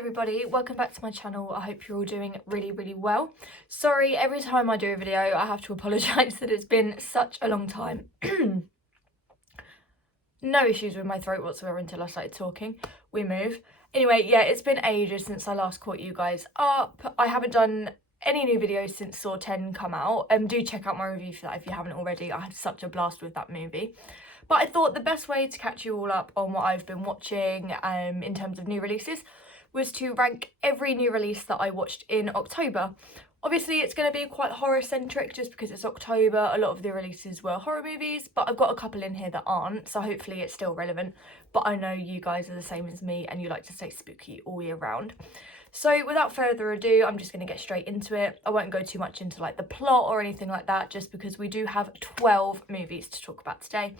everybody, welcome back to my channel. I hope you're all doing really well. Sorry, every time I do a video I have to apologise that it's been such a long time. No issues with my throat whatsoever until I started talking. We move. Anyway, yeah, it's been ages since I last caught you guys up. I haven't done any new videos since Saw 10 come out. Do check out my review for that if you haven't already. I had such a blast with that movie. But I thought the best way to catch you all up on what I've been watching in terms of new releases was to rank every new release that I watched in October. Obviously it's going to be quite horror centric just because it's October. A lot of the releases were horror movies, but I've got a couple in here that aren't, so hopefully it's still relevant. But I know you guys are the same as me and you like to stay spooky all year round. So without further ado, I'm just going to get straight into it. I won't go too much into like the plot or anything like that, just because we do have 12 movies to talk about today.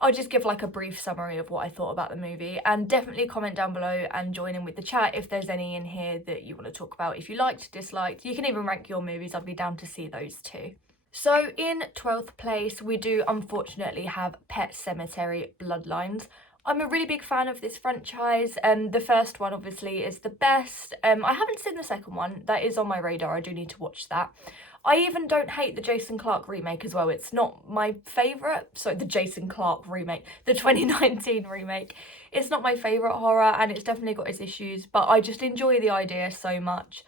I'll just give like a brief summary of what I thought about the movie, and definitely comment down below and join in with the chat if there's any in here that you want to talk about. If you liked, disliked, you can even rank your movies. I'd be down to see those too. So in 12th place, we do unfortunately have Pet Cemetery Bloodlines. I'm a really big fan of this franchise. The first one obviously is the best. I haven't seen the second one. That is on my radar. I do need to watch that. I even don't hate the Jason Clarke remake as well. It's not my favourite. So the Jason Clarke remake, the 2019 remake. It's not my favourite horror and it's definitely got its issues, but I just enjoy the idea so much.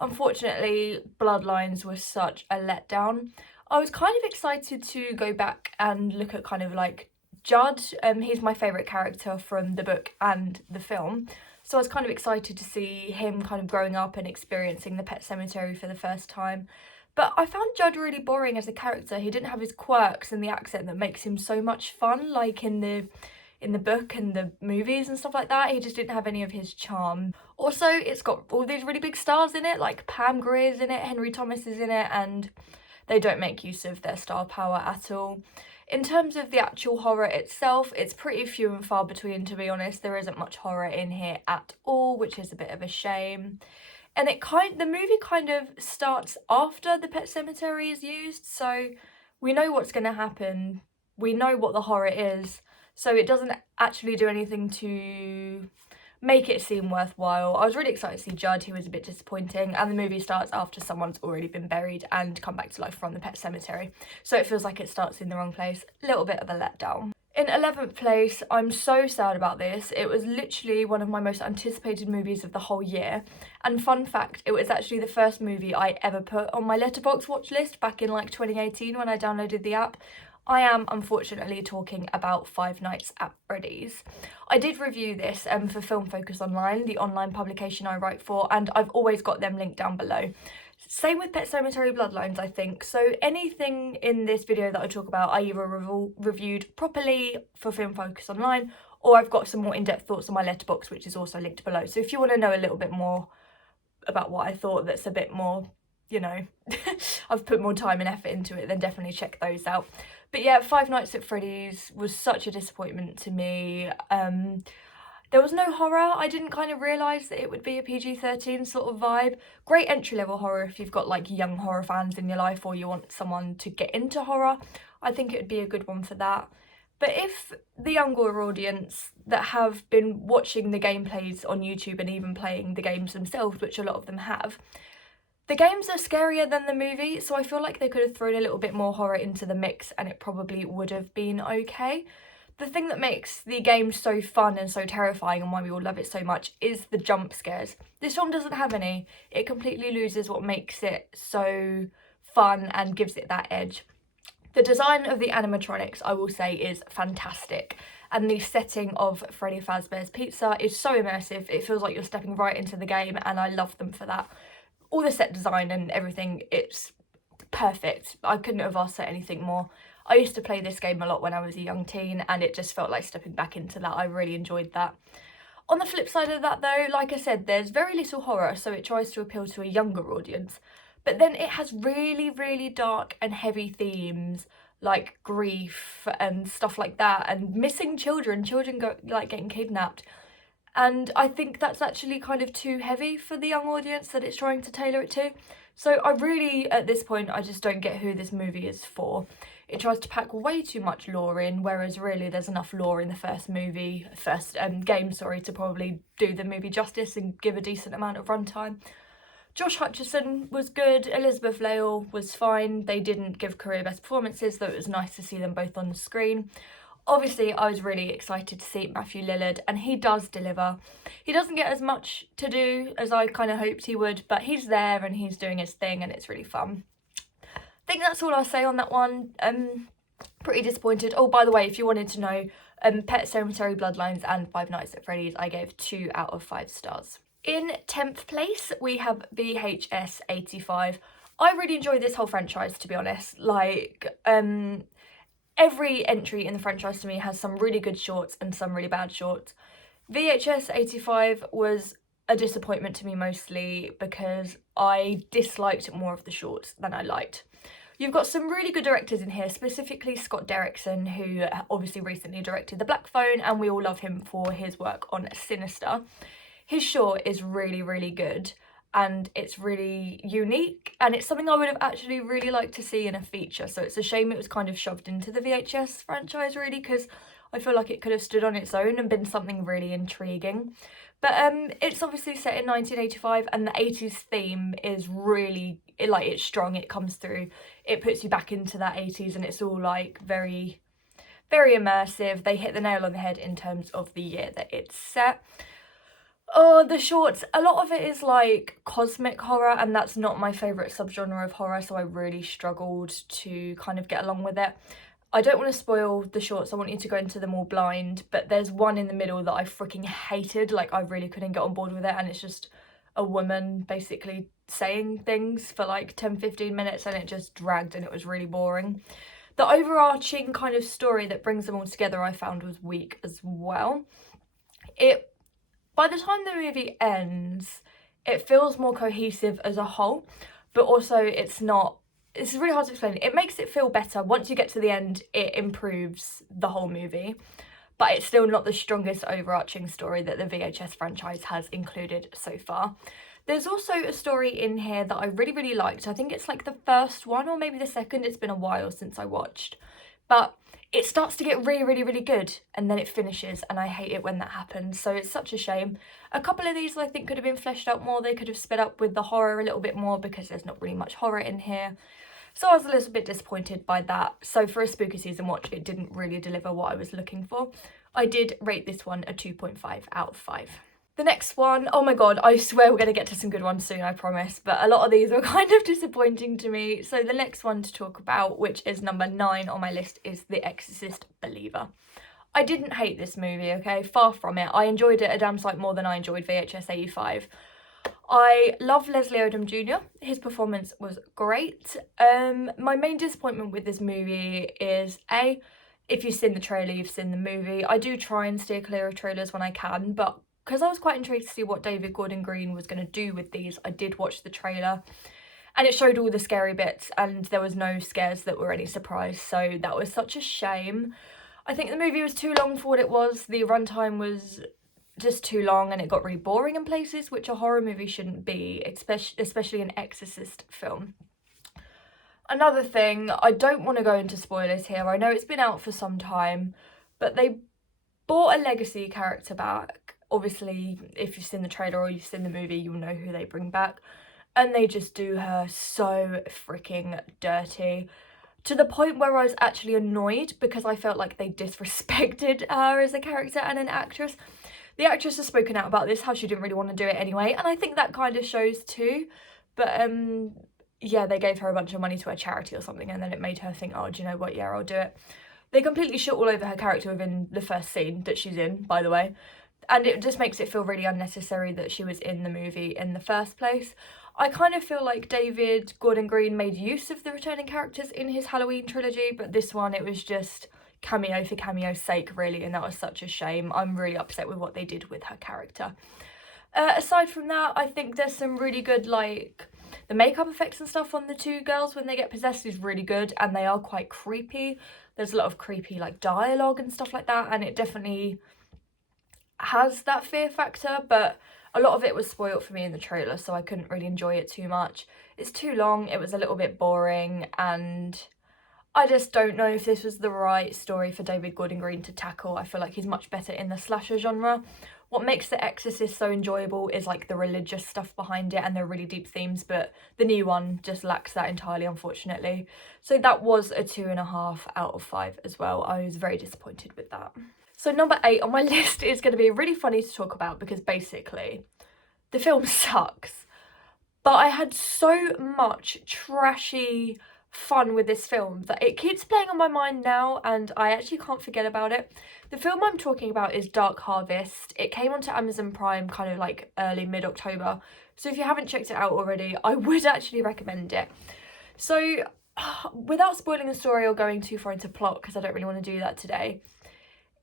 Unfortunately, Bloodlines was such a letdown. I was kind of excited to go back and look at kind of like Judd. He's my favourite character from the book and the film. So I was kind of excited to see him kind of growing up and experiencing the Pet Cemetery for the first time. But I found Judd really boring as a character. He didn't have his quirks and the accent that makes him so much fun, like in the book and the movies and stuff like that. He just didn't have any of his charm. Also, it's got all these really big stars in it, like Pam Grier's in it, Henry Thomas is in it, and they don't make use of their star power at all. In terms of the actual horror itself, it's pretty few and far between, to be honest. There isn't much horror in here at all, which is a bit of a shame. And the movie kind of starts after the Pet Cemetery is used, so we know what's going to happen. We know what the horror is, so it doesn't actually do anything to make it seem worthwhile. I was really excited to see Judd. He was a bit disappointing, and the movie starts after someone's already been buried and come back to life from the Pet Cemetery, so it feels like it starts in the wrong place. A little bit of a letdown. In 11th place, I'm so sad about this. It was literally one of my most anticipated movies of the whole year. And fun fact, it was actually the first movie I ever put on my Letterboxd watch list back in like 2018 when I downloaded the app. I am unfortunately talking about Five Nights at Freddys. I did review this for Film Focus Online, the online publication I write for, and I've always got them linked down below. Same with Pet Cemetery Bloodlines, I think. So anything in this video that I talk about, I either reviewed properly for Film Focus Online, or I've got some more in-depth thoughts on my Letterboxd, which is also linked below. So if you want to know a little bit more about what I thought that's a bit more, you know, I've put more time and effort into it, then definitely check those out. But yeah, Five Nights at Freddy's was such a disappointment to me. There was no horror. I didn't kind of realise that it would be a PG-13 sort of vibe. Great entry-level horror if you've got like young horror fans in your life or you want someone to get into horror. I think it would be a good one for that. But if the younger audience that have been watching the gameplays on YouTube and even playing the games themselves, which a lot of them have, the games are scarier than the movie, so I feel like they could have thrown a little bit more horror into the mix and it probably would have been okay. The thing that makes the game so fun and so terrifying and why we all love it so much is the jump scares. This film doesn't have any. It completely loses what makes it so fun and gives it that edge. The design of the animatronics, I will say, is fantastic. And the setting of Freddy Fazbear's Pizza is so immersive. It feels like you're stepping right into the game and I love them for that. All the set design and everything, it's perfect. I couldn't have asked for anything more. I used to play this game a lot when I was a young teen and it just felt like stepping back into that. I really enjoyed that. On the flip side of that though, like I said, there's very little horror, so it tries to appeal to a younger audience. But then it has really dark and heavy themes like grief and stuff like that, and missing children getting kidnapped. And I think that's actually kind of too heavy for the young audience that it's trying to tailor it to. So I really, at this point, I just don't get who this movie is for. it tries to pack way too much lore in, whereas really there's enough lore in the first game, to probably do the movie justice and give a decent amount of runtime. Josh Hutcherson was good, Elizabeth Lail was fine. They didn't give career best performances, though it was nice to see them both on the screen. Obviously, I was really excited to see Matthew Lillard, and he does deliver. He doesn't get as much to do as I kind of hoped he would, but he's there and he's doing his thing, and it's really fun. I think that's all I'll say on that one. Pretty disappointed. Oh, by the way, if you wanted to know, Pet Cemetery Bloodlines and Five Nights at Freddy's, I gave 2 out of 5 stars. In 10th place, we have VHS 85. I really enjoyed this whole franchise, to be honest. Like, every entry in the franchise to me has some really good shorts and some really bad shorts. VHS 85 was a disappointment to me mostly because I disliked more of the shorts than I liked. You've got some really good directors in here, specifically Scott Derrickson, who obviously recently directed The Black Phone, and we all love him for his work on Sinister. His short is really, really good, and it's really unique, and it's something I would have actually really liked to see in a feature, so it's a shame it was kind of shoved into the VHS franchise, really, because I feel like it could have stood on its own and been something really intriguing. But it's obviously set in 1985, and the 80s theme is really, it's strong, it comes through, it puts you back into that 80s, and it's all like very, very immersive. They hit the nail on the head in terms of the year that it's set. Oh, the shorts, a lot of it is like cosmic horror, and that's not my favourite subgenre of horror, so I really struggled to kind of get along with it. I don't want to spoil the shorts, I want you to go into them all blind, but there's one in the middle that I freaking hated, like I really couldn't get on board with it, and it's just a woman basically saying things for like 10-15 minutes, and it just dragged and it was really boring. The overarching kind of story that brings them all together I found was weak as well. By the time the movie ends, it feels more cohesive as a whole, but also it's really hard to explain. It makes it feel better. Once you get to the end, it improves the whole movie, but it's still not the strongest overarching story that the VHS franchise has included so far. There's also a story in here that I really, really liked. I think it's like the first one or maybe the second. It's been a while since I watched, but it starts to get really, really, really good, and then it finishes, and I hate it when that happens, so it's such a shame. A couple of these I think could have been fleshed out more. They could have sped up with the horror a little bit more because there's not really much horror in here. So I was a little bit disappointed by that. So for a spooky season watch, it didn't really deliver what I was looking for. I did rate this one a 2.5 out of 5. The next one, oh my god, I swear we're going to get to some good ones soon, I promise, but a lot of these were kind of disappointing to me. So the next one to talk about, which is number 9 on my list, is The Exorcist Believer. I didn't hate this movie, okay, far from it. I enjoyed it a damn sight more than I enjoyed VHS 85. I love Leslie Odom Jr. His performance was great. My main disappointment with this movie is, if you've seen the trailer, you've seen the movie. I do try and steer clear of trailers when I can, but because I was quite intrigued to see what David Gordon Green was going to do with these, I did watch the trailer, and it showed all the scary bits, and there was no scares that were any surprise, so that was such a shame. I think the movie was too long for what it was. The runtime was just too long, and it got really boring in places, which a horror movie shouldn't be, especially an Exorcist film. Another thing, I don't want to go into spoilers here, I know it's been out for some time, but they brought a legacy character back. Obviously, if you've seen the trailer or you've seen the movie, you'll know who they bring back. And they just do her so freaking dirty. To the point where I was actually annoyed because I felt like they disrespected her as a character and an actress. The actress has spoken out about this, how she didn't really want to do it anyway. And I think that kind of shows too. But yeah, they gave her a bunch of money to a charity or something, and then it made her think, oh, do you know what, yeah, I'll do it. They completely shit all over her character within the first scene that she's in, by the way. And it just makes it feel really unnecessary that she was in the movie in the first place. I kind of feel like David Gordon Green made use of the returning characters in his Halloween trilogy, but this one, it was just cameo for cameo's sake, really, and that was such a shame. I'm really upset with what they did with her character. Aside from that, I think there's some really good, like, the makeup effects and stuff on the two girls when they get possessed is really good, and they are quite creepy. There's a lot of creepy, like, dialogue and stuff like that, and it definitely has that fear factor, but a lot of it was spoiled for me in the trailer, so I couldn't really enjoy it too much. It's too long, it was a little bit boring, and I just don't know if this was the right story for David Gordon Green to tackle. I feel like he's much better in the slasher genre. What makes The Exorcist so enjoyable is like the religious stuff behind it and the really deep themes, but the new one just lacks that entirely, unfortunately. So that was a 2.5 out of 5 as well. I was very disappointed with that. So number 8 on my list is going to be really funny to talk about because basically the film sucks. But I had so much trashy fun with this film that it keeps playing on my mind now and I actually can't forget about it. The film I'm talking about is Dark Harvest. It came onto Amazon Prime kind of like early mid-October. So if you haven't checked it out already, I would actually recommend it. So without spoiling the story or going too far into plot, because I don't really want to do that today,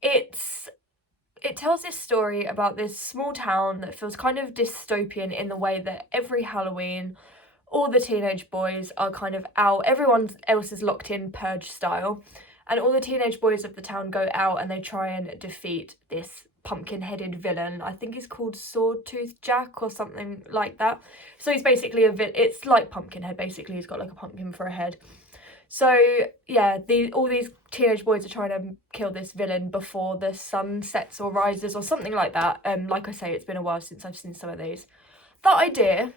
it tells this story about this small town that feels kind of dystopian in the way that every Halloween, all the teenage boys are kind of out. Everyone else is locked in purge style. And all the teenage boys of the town go out and they try and defeat this pumpkin-headed villain. I think he's called Swordtooth Jack or something like that. So he's basically it's like Pumpkinhead, basically. He's got like a pumpkin for a head. So yeah, all these teenage boys are trying to kill this villain before the sun sets or rises or something like that. Like I say, it's been a while since I've seen some of these. That idea,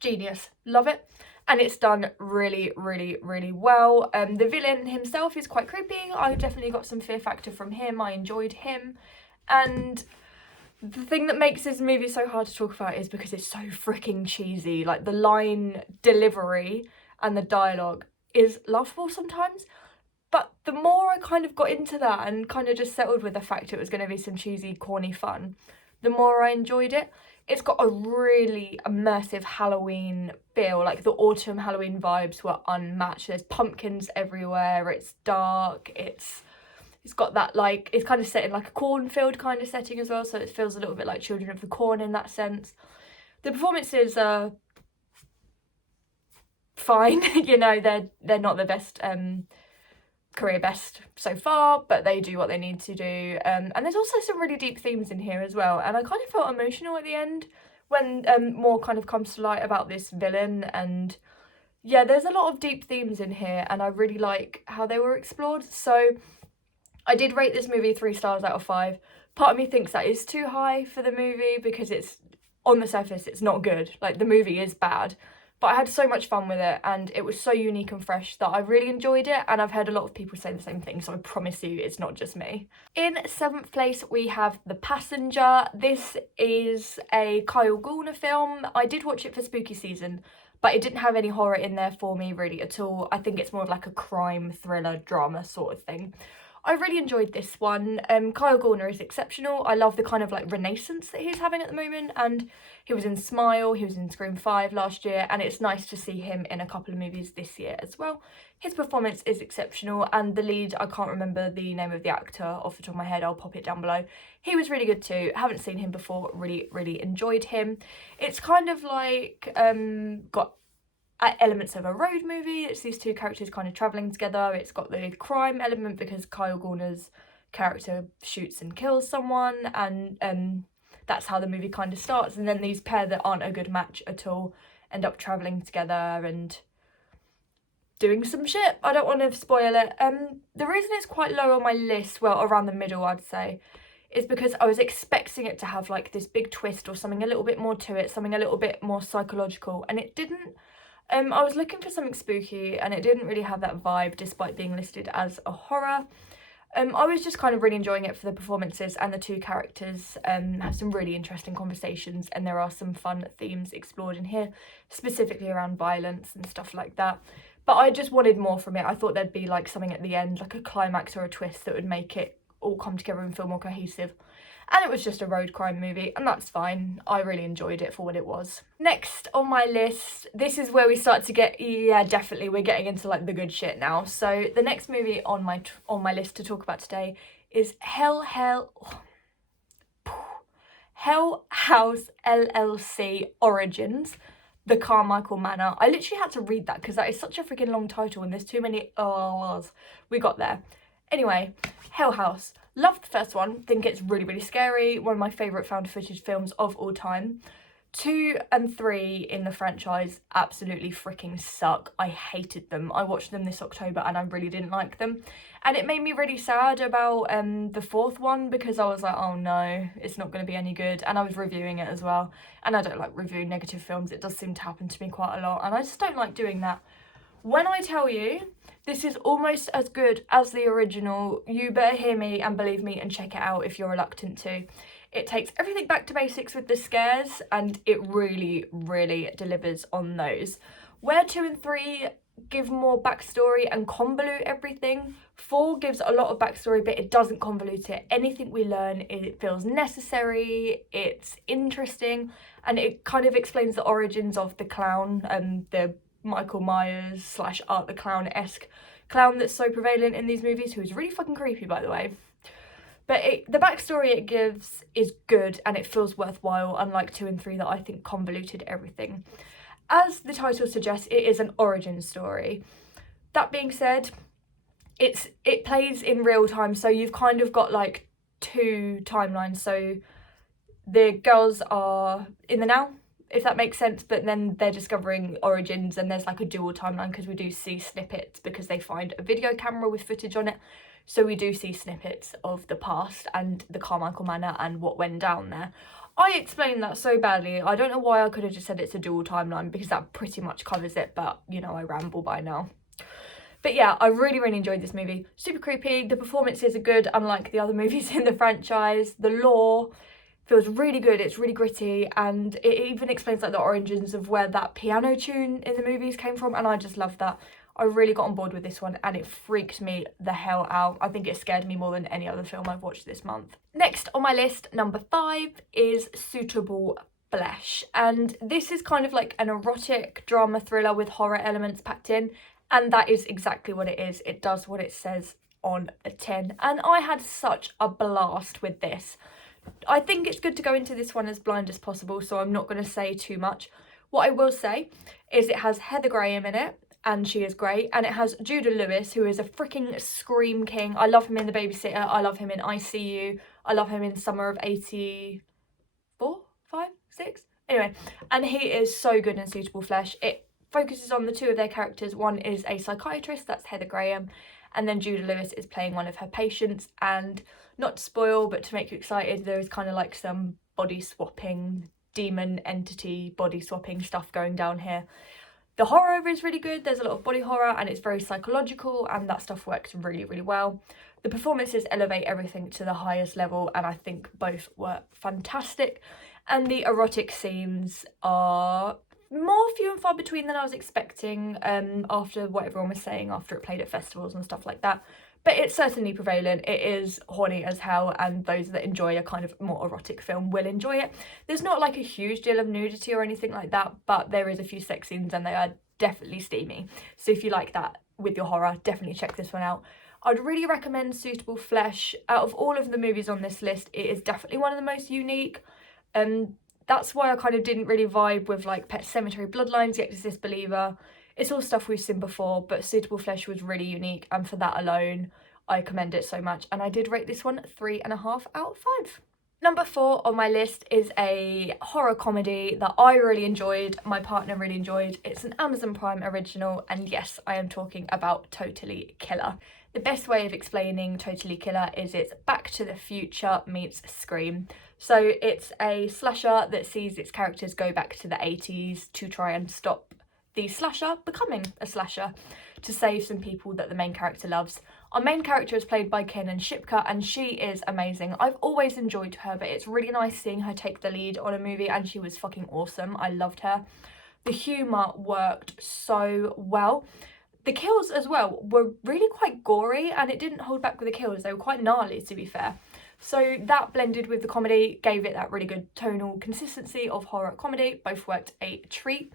genius, love it. And it's done really, really, really well. The villain himself is quite creepy. I definitely got some fear factor from him. I enjoyed him. And the thing that makes this movie so hard to talk about is because it's so freaking cheesy. Like the line delivery and the dialogue is laughable sometimes. But the more I kind of got into that and kind of just settled with the fact it was going to be some cheesy, corny fun, the more I enjoyed it. It's got a really immersive Halloween feel, like the autumn Halloween vibes were unmatched. There's pumpkins everywhere, it's dark, it's got that like, it's kind of set in like a cornfield kind of setting as well, so it feels a little bit like Children of the Corn in that sense. The performances are fine, you know, they're not the best, career best so far, but they do what they need to do, and there's also some really deep themes in here as well, and I kind of felt emotional at the end when more kind of comes to light about this villain. And yeah, there's a lot of deep themes in here and I really like how they were explored. So I did rate this movie 3 stars out of 5. Part of me thinks that is too high for the movie because it's, on the surface, it's not good, like the movie is bad. But I had so much fun with it and it was so unique and fresh that I really enjoyed it, and I've heard a lot of people say the same thing, so I promise you it's not just me. In 7th place we have The Passenger. This is a Kyle Gallner film. I did watch it for spooky season, but it didn't have any horror in there for me really at all. I think it's more of like a crime, thriller, drama sort of thing. I really enjoyed this one. Kyle Gallner is exceptional. I love the kind of like renaissance that he's having at the moment, and he was in Smile, he was in Scream 5 last year, and it's nice to see him in a couple of movies this year as well. His performance is exceptional, and the lead, I can't remember the name of the actor off the top of my head, I'll pop it down below. He was really good too. Haven't seen him before, really, really enjoyed him. It's kind of like got elements of a road movie. It's these two characters kind of travelling together. It's got the crime element because Kyle Gallner's character shoots and kills someone, and that's how the movie kind of starts. And then these pair that aren't a good match at all end up travelling together and doing some shit. I don't want to spoil it. The reason it's quite low on my list, well, around the middle I'd say, is because I was expecting it to have like this big twist or something a little bit more to it, something a little bit more psychological, and it didn't. I was looking for something spooky and it didn't really have that vibe despite being listed as a horror. I was just kind of really enjoying it for the performances, and the two characters have some really interesting conversations, and there are some fun themes explored in here, specifically around violence and stuff like that. But I just wanted more from it. I thought there'd be like something at the end, like a climax or a twist that would make it all come together and feel more cohesive. And it was just a road crime movie, and that's fine. I really enjoyed it for what it was. Next on my list, this is where we start to get, yeah, definitely, we're getting into like the good shit now. So the next movie on my list to talk about today is Hell House LLC Origins, The Carmichael Manor. I literally had to read that because that is such a freaking long title and there's too many O's. We got there. Anyway, Hell House. Loved the first one, think it's really, really scary. One of my favourite found footage films of all time. 2 and 3 in the franchise absolutely freaking suck. I hated them. I watched them this October and I really didn't like them. And it made me really sad about the 4th one, because I was like, oh no, it's not going to be any good. And I was reviewing it as well. And I don't like reviewing negative films. It does seem to happen to me quite a lot. And I just don't like doing that. When I tell you this is almost as good as the original, you better hear me and believe me and check it out if you're reluctant to. It takes everything back to basics with the scares, and it really, really delivers on those. Where 2 and 3 give more backstory and convolute everything, 4 gives a lot of backstory, but it doesn't convolute it. Anything we learn, it feels necessary, it's interesting, and it kind of explains the origins of the clown, the Michael Myers / Art the Clown-esque clown that's so prevalent in these movies, who is really fucking creepy, by the way. But the backstory it gives is good and it feels worthwhile, unlike 2 and 3 that I think convoluted everything. As the title suggests, it is an origin story. That being said, it plays in real time, so you've kind of got like 2 timelines. So the girls are in the now, if that makes sense, but then they're discovering origins, and there's like a dual timeline because we do see snippets because they find a video camera with footage on it. So we do see snippets of the past and the Carmichael Manor and what went down there. I explained that so badly. I don't know why. I could have just said it's a dual timeline, because that pretty much covers it, but you know, I ramble by now. But yeah, I really, really enjoyed this movie. Super creepy. The performances are good, unlike the other movies in the franchise. The lore feels really good. It's really gritty, and it even explains like the origins of where that piano tune in the movies came from, and I just love that. I really got on board with this one and it freaked me the hell out. I think it scared me more than any other film I've watched this month. Next on my list, number 5, is Suitable Flesh. And this is kind of like an erotic drama thriller with horror elements packed in. And that is exactly what it is. It does what it says on the tin. And I had such a blast with this. I think it's good to go into this one as blind as possible, so I'm not going to say too much. What I will say is it has Heather Graham in it, and she is great, and it has Judah Lewis, who is a freaking scream king. I love him in The Babysitter, I love him in ICU, I love him in Summer of 84, 5, 6? Anyway, and he is so good in Suitable Flesh. It focuses on the 2 of their characters. One is a psychiatrist, that's Heather Graham, and then Judah Lewis is playing one of her patients. And not to spoil, but to make you excited, there is kind of like some body swapping, demon entity body swapping stuff going down here. The horror is really good. There's a lot of body horror and it's very psychological, and that stuff works really, really well. The performances elevate everything to the highest level, and I think both were fantastic. And the erotic scenes are more few and far between than I was expecting, after what everyone was saying after it played at festivals and stuff like that. But it's certainly prevalent. It is horny as hell, and those that enjoy a kind of more erotic film will enjoy it. There's not like a huge deal of nudity or anything like that, but there is a few sex scenes and they are definitely steamy. So if you like that with your horror, definitely check this one out. I'd really recommend Suitable Flesh. Out of all of the movies on this list, it is definitely one of the most unique. That's why I kind of didn't really vibe with like Pet Cemetery Bloodlines, The Exorcist Believer. It's all stuff we've seen before, but Suitable Flesh was really unique, and for that alone, I commend it so much. And I did rate this one 3.5 out of 5. Number 4 on my list is a horror comedy that I really enjoyed, my partner really enjoyed. It's an Amazon Prime original, and yes, I am talking about Totally Killer. The best way of explaining Totally Killer is it's Back to the Future meets Scream. So it's a slasher that sees its characters go back to the 80s to try and stop the slasher becoming a slasher, to save some people that the main character loves. Our main character is played by Kenan Shipka, and she is amazing. I've always enjoyed her, but it's really nice seeing her take the lead on a movie, and she was fucking awesome. I loved her. The humour worked so well. The kills as well were really quite gory, and it didn't hold back with the kills. They were quite gnarly, to be fair. So that blended with the comedy gave it that really good tonal consistency of horror comedy. Both worked a treat.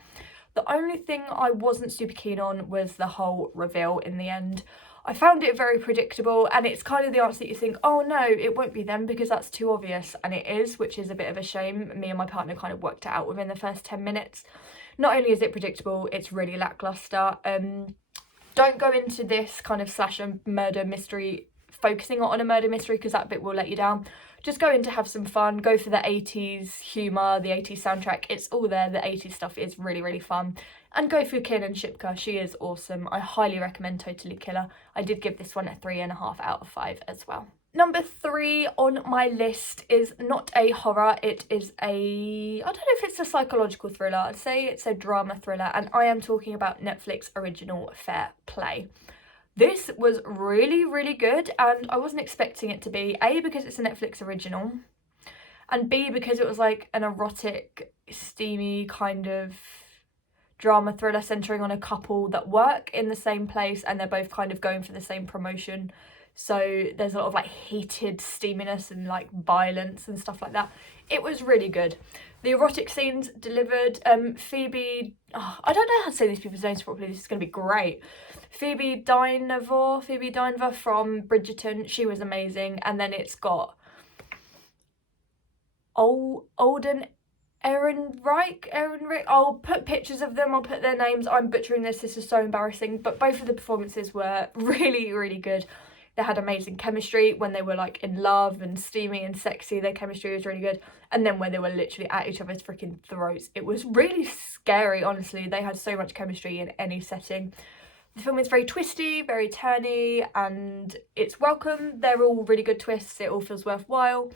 The only thing I wasn't super keen on was the whole reveal in the end. I found it very predictable, and it's kind of the answer that you think, oh no, it won't be them because that's too obvious, and it is, which is a bit of a shame. Me and my partner kind of worked it out within the first 10 minutes. Not only is it predictable, it's really lackluster. Don't go into this kind of slasher murder mystery focusing on a murder mystery because that bit will let you down. Just go in to have some fun, go for the 80s humour, the 80s soundtrack, it's all there, the 80s stuff is really, really fun. And go for Kiernan Shipka, she is awesome. I highly recommend Totally Killer. I did give this one a 3.5 out of 5 as well. Number 3 on my list is not a horror, it is I don't know if it's a psychological thriller, I'd say it's a drama thriller, and I am talking about Netflix original Fair Play. This was really, really good, and I wasn't expecting it to be, A, because it's a Netflix original, and B, because it was like an erotic, steamy kind of drama thriller centering on a couple that work in the same place and they're both kind of going for the same promotion. So there's a lot of like heated steaminess and like violence and stuff like that. It was really good. The erotic scenes delivered. Phoebe, I don't know how to say these people's names properly, this is going to be great. Phoebe Dynevor from Bridgerton, she was amazing. And then it's got Alden Ehrenreich. I'll put pictures of them, I'll put their names. I'm butchering this is so embarrassing. But both of the performances were really, really good. They had amazing chemistry when they were like in love and steamy and sexy. Their chemistry was really good. And then when they were literally at each other's freaking throats, it was really scary, honestly. They had so much chemistry in any setting. The film is very twisty, very turny, and it's welcome. They're all really good twists. It all feels worthwhile.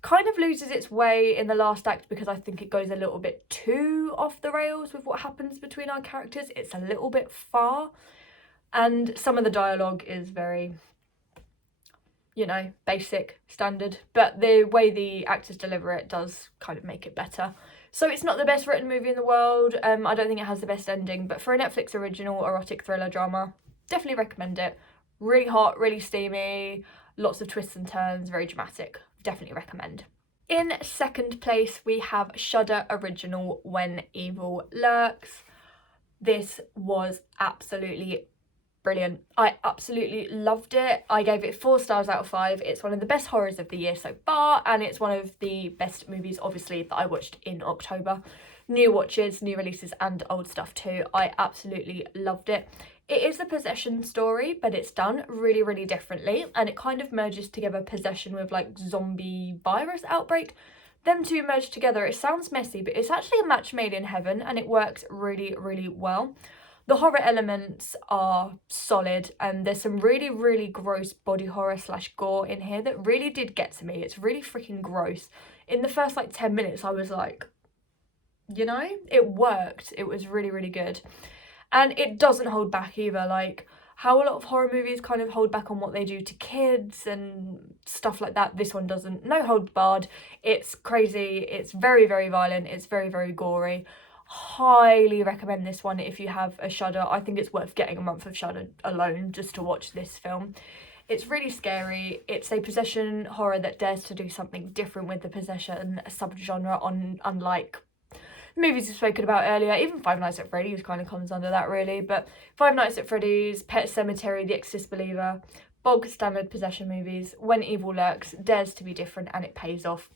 Kind of loses its way in the last act because I think it goes a little bit too off the rails with what happens between our characters. It's a little bit far. And some of the dialogue is very, you know, basic, standard, but the way the actors deliver it does kind of make it better. So it's not the best written movie in the world. I don't think it has the best ending, but for a Netflix original erotic thriller drama, definitely recommend it. Really hot, really steamy, lots of twists and turns, very dramatic. Definitely recommend. In second place, we have Shudder original When Evil Lurks. This was absolutely brilliant. I absolutely loved it. I gave it 4 stars out of 5. It's one of the best horrors of the year so far, and it's one of the best movies, obviously, that I watched in October. New watches, new releases, and old stuff too. I absolutely loved it. It is a possession story, but it's done really, really differently, and it kind of merges together possession with like zombie virus outbreak. Them two merged together. It sounds messy, but it's actually a match made in heaven, and it works really, really well. The horror elements are solid, and there's some really, really gross body horror / gore in here that really did get to me. It's really freaking gross. In the first like 10 minutes, I was like, you know, it worked. It was really, really good. And it doesn't hold back either. Like how a lot of horror movies kind of hold back on what they do to kids and stuff like that, this one doesn't. No holds barred. It's crazy. It's very, very violent. It's very, very gory. Highly recommend this one if you have a Shudder. I think it's worth getting a month of Shudder alone just to watch this film. It's really scary. It's a possession horror that dares to do something different with the possession subgenre, unlike movies we've spoken about earlier. Even Five Nights at Freddy's kind of comes under that really, but Five Nights at Freddy's, Pet Cemetery, The Exorcist Believer, bog standard possession movies. When Evil Lurks dares to be different, and it pays off.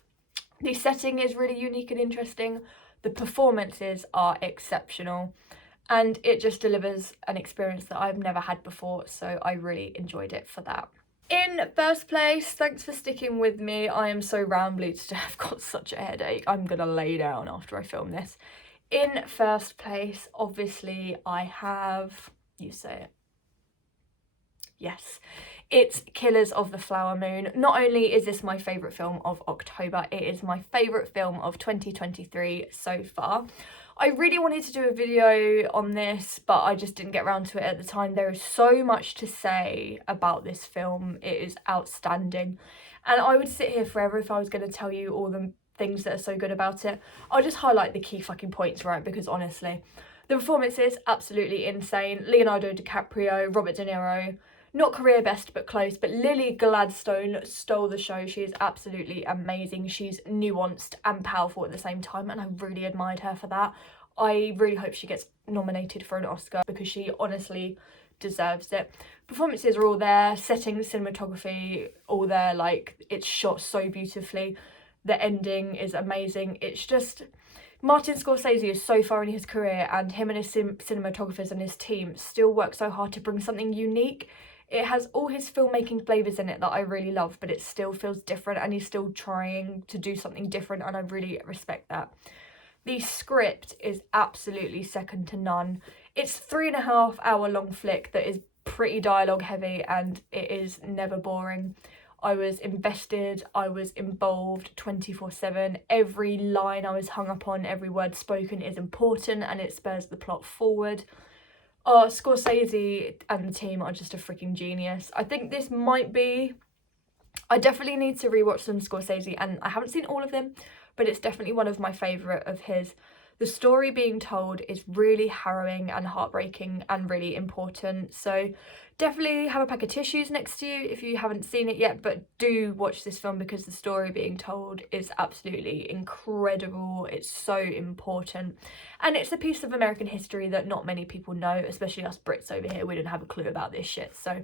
The setting is really unique and interesting. The performances are exceptional, and it just delivers an experience that I've never had before, so I really enjoyed it for that. In first place, thanks for sticking with me. I am so rambly today. I've got such a headache. I'm gonna lay down after I film this. In first place, obviously, I have, you say it. Yes, it's Killers of the Flower Moon. Not only is this my favourite film of October, it is my favourite film of 2023 so far. I really wanted to do a video on this, but I just didn't get around to it at the time. There is so much to say about this film. It is outstanding. And I would sit here forever if I was going to tell you all the things that are so good about it. I'll just highlight the key fucking points, right? Because honestly, the performance is absolutely insane. Leonardo DiCaprio, Robert De Niro, not career best, but close. But Lily Gladstone stole the show. She is absolutely amazing. She's nuanced and powerful at the same time, and I really admired her for that. I really hope she gets nominated for an Oscar because she honestly deserves it. Performances are all there. Settings, cinematography, all there. Like, it's shot so beautifully. The ending is amazing. It's just... Martin Scorsese is so far in his career, and him and his cinematographers and his team still work so hard to bring something unique It has all his filmmaking flavours in it that I really love, but it still feels different and he's still trying to do something different, and I really respect that. The script is absolutely second to none. It's 3.5 hour long flick that is pretty dialogue heavy, and it is never boring. I was invested, I was involved 24/7. Every line I was hung up on, every word spoken is important and it spurs the plot forward. Oh, Scorsese and the team are just a freaking genius. I think this might be... I definitely need to rewatch some Scorsese, and I haven't seen all of them, but it's definitely one of my favourite of his. The story being told is really harrowing and heartbreaking and really important. So definitely have a pack of tissues next to you if you haven't seen it yet, but do watch this film because the story being told is absolutely incredible. It's so important, and it's a piece of American history that not many people know, especially us Brits over here. We don't have a clue about this shit. So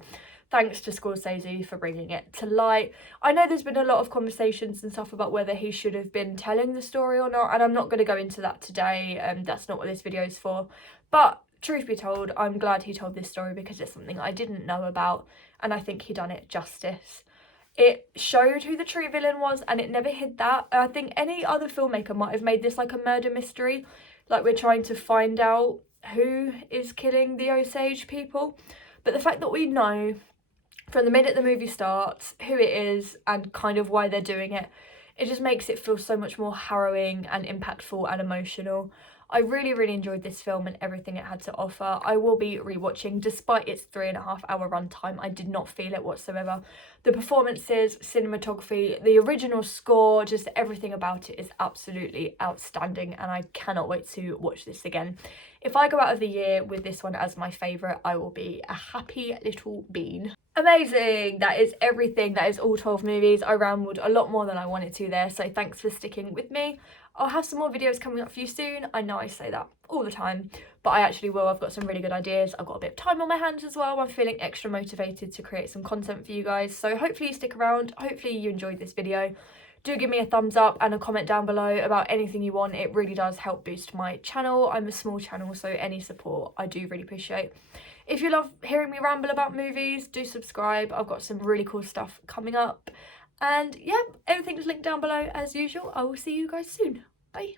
thanks to Scorsese for bringing it to light. I know there's been a lot of conversations and stuff about whether he should have been telling the story or not, and I'm not going to go into that today. That's not what this video is for. But truth be told, I'm glad he told this story because it's something I didn't know about, and I think he done it justice. It showed who the true villain was, and it never hid that. I think any other filmmaker might have made this like a murder mystery, like we're trying to find out who is killing the Osage people. But the fact that we know from the minute the movie starts who it is and kind of why they're doing it, it just makes it feel so much more harrowing and impactful and emotional. I really, really enjoyed this film and everything it had to offer. I will be rewatching. Despite its 3.5 hour runtime, I did not feel it whatsoever. The performances, cinematography, the original score, just everything about it is absolutely outstanding, and I cannot wait to watch this again. If I go out of the year with this one as my favourite, I will be a happy little bean. Amazing! That is everything. That is all 12 movies. I rambled a lot more than I wanted to there, so thanks for sticking with me. I'll have some more videos coming up for you soon. I know I say that all the time, but I actually will. I've got some really good ideas. I've got a bit of time on my hands as well. I'm feeling extra motivated to create some content for you guys, so hopefully you stick around. Hopefully you enjoyed this video. Do give me a thumbs up and a comment down below about anything you want. It really does help boost my channel. I'm a small channel, so any support I do really appreciate. If you love hearing me ramble about movies, do subscribe. I've got some really cool stuff coming up. And yeah, everything's linked down below as usual. I will see you guys soon. Bye.